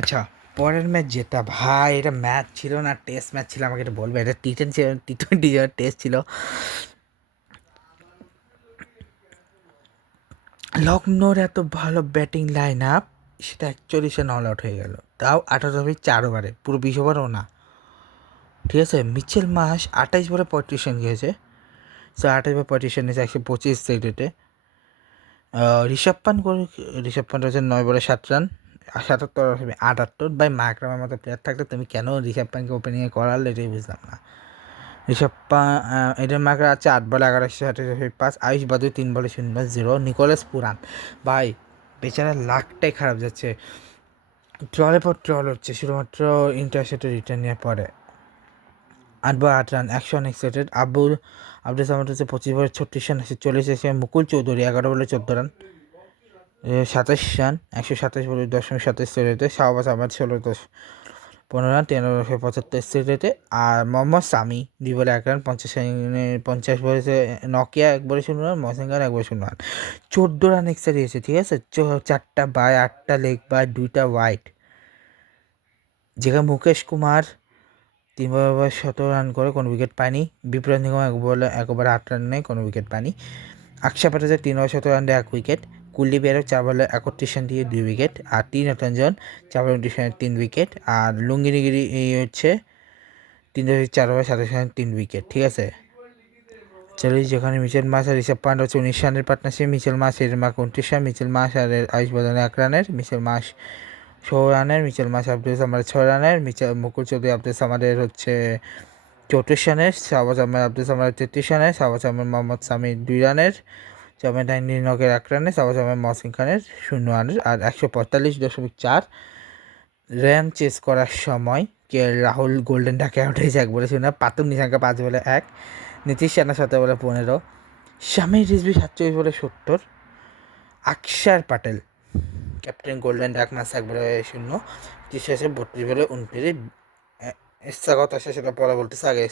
আচ্ছা, পরের ম্যাচ যেটা ভাই, এটা ম্যাচ ছিল না, টেস্ট ম্যাচ ছিল। আমাকে এটা বলবে, এটা টি10 ছিল, টি20 টেস্ট ছিল। লখনৌর এত ভালো ব্যাটিং লাইন আপ, সেটা 41-এ অল আউট হয়ে গেল, তাও 18 ওভারে, পুরো 20 ওভারও না। ঠিক আছে, মিচেল মাস 28 বলে 35 রান গিয়েছে। সো 28 বলে 35 রান নিয়েছে 125 রেটে। ঋষভ পান্ট হচ্ছে 9 বলে 7 রান, 77-78। ভাই মাকরামের মতো প্লেয়ার থাকলে তুমি কেন ঋষভ পান্টকে ওপেনিংয়ে করালে, এটাই বুঝলাম না। এডেন মার্কার আছে 8 বলে 11, 128 আয়ুষ বাদু 3 বলে 0, নিকোলাস পুরান। ভাই বেচারা লাকটাই খারাপ যাচ্ছে, ট্রলের পর ট্রল হচ্ছে শুধুমাত্র ইন্টারসেপ্টে রিটার্ন নেওয়ার পরে। 8 বলে 8 রান, 100 আব্দুল সামাদ হচ্ছে 25 বলে 36 রান, 140 মুকুল চৌধুরী 11 বলে 14 রান, 27 রান, 127 বলে 0.27 শাহবাজ আহমেদ 16-15 রান, 13-75 রেটে। আর মোহাম্মদ সামি 2 বলে 1 রান, 50 বলে নকিয়া 1 বলে 0 রান, মহসিনখান 1 বলে 0 রান, 14 রান এক্সট্রা দিয়েছে। ঠিক আছে, 4টা বাই, 8টা লেগ বাই, 2টা ওয়াইড। যেখানে মুকেশ কুমার 3 বলে 17 রান করে কোনো উইকেট পায়নি। বিপ্লব নিগম 1 ওভারে 8 রান নেয়, কোনো উইকেট পায়নি। আকশা প্যাটেল 3 বলে 17 রান দিয়ে 1 উইকেট। কুলদীপ ইয়াদব 4 বলে 31 রান দিয়ে 2 উইকেট। আর টি নটরঞ্জন 4 বলে 29 রানে 3 উইকেট। আর লুঙ্গিনিগিরি এই হচ্ছে 4 বলে 27 রানে 3 উইকেট। ঠিক আছে, চলো যেখানে মিচেল মাস আর ঋষভ পান্ট হচ্ছে 19 রানের পার্টনারশিপ। মিচেল মাস এর মার্ক 29 রান, মিচেল মাস আর আয়ুষ বাদান 1 রানের, মিচেল মাস 16 রানের, মিচেল মাস আব্দুল সামাদের 6 রানের, মুকুল চৌধুরী আব্দুল সামাদের হচ্ছে 34 রানের, শাহবাজ আহমেদ আব্দুল সামাদের 33 রানের, শাহবাজ আহমেদ মোহাম্মদ সামির 2 রানের, জামেদ নকের 1 রানে, শাহবাজ আহমেদ মহসিন খানের 0 রানের। আর 145.4 রান চেস করার সময় রাহুল গোল্ডেন ডাকে আউট হয়েছে 1 বলে 0, পাতুম নিশাঙ্কা 5 বলে 1, নীতিশ রানা 17 বলে 15, শামির রিজভি 47 বলে 70, আকসার Patel captain golden duck match 1 বলে 0, শেষে 32 বলে 29। ইচ্ছাগত আসে সেটা পরে বলতেছে, আগে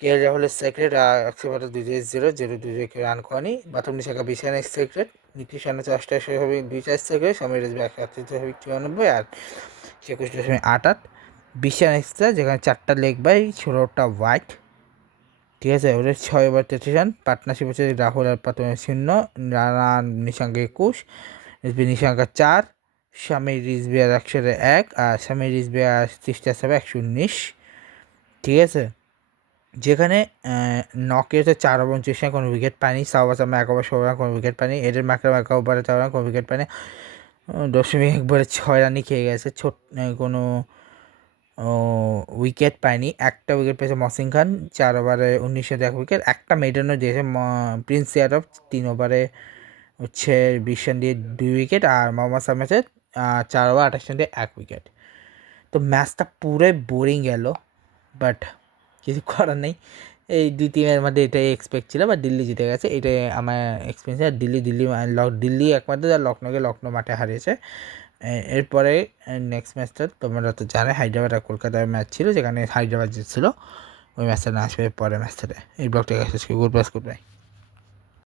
কে এল রাহুলের সেক্রেট 100 2-0 রান করেনি। বাথরুম নিশাকা 20 রানের সেক্রেট, নীতিশ রানা 4 স্বাভাবিক 2 সেক্রেট, সমীর রেজবি 138.94 আর 21.88 20 রান এক্সট্রা, যেখানে 4টা লেগ বাই 16টা ওয়াইড। ঠিক আছে, ওদের 6 ওভার 33 রান। পার্টনারশিপ হচ্ছে রাহুল আর পাতুমের 0, রানা নিশাঙ্ক 21, রিজবি নিশাঙ্কা 4, স্বামী রিজবি আর 101, আর স্বামী রিজবি আর 30-119। ঠিক আছে, যেখানে নকে হচ্ছে 4 ওভার 29 রান, কোনো উইকেট পায়নি। শাহবাজ আহমেদ 1 ওভার 16 রান, কোনো উইকেট পায়নি। এডেন মাকরাম 1 ওভারে 4 রান, কোনো উইকেট পায়নি। 1.6 রানই খেয়ে গেছে, কোনো উইকেট পায়নি। একটা উইকেট পেয়েছে মহসিন খান 4 ওভারে 19 রানে 1 উইকেট। একটা মেডেনও দিয়েছে প্রিন্স ইয়াদব 3 ওভারে হচ্ছে 20 রান দিয়ে 2 উইকেট। আর মোহাম্মদ সামির 4 ওভার 28 রান দিয়ে 1 উইকেট। তো ম্যাচটা পুরোই বোরিং গেল, বাট কিছু করার নেই। এই 2 টিমের মধ্যে এটাই এক্সপেক্ট ছিল, বা দিল্লি জিতে গেছে, এটাই আমার এক্সপিরিয়েন্স। আর দিল্লি একমাত্র যা লখনৌ মাঠে হারিয়েছে। এরপরে নেক্সট ম্যাচটা তোমরা তো জানো, হায়দ্রাবাদ আর কলকাতার ম্যাচ ছিল, যেখানে হায়দ্রাবাদ জিতছিল। ওই ম্যাচটা না আসবে পরের ম্যাচটাতে। এই ব্লগটা শেষ করি, গুড বাই।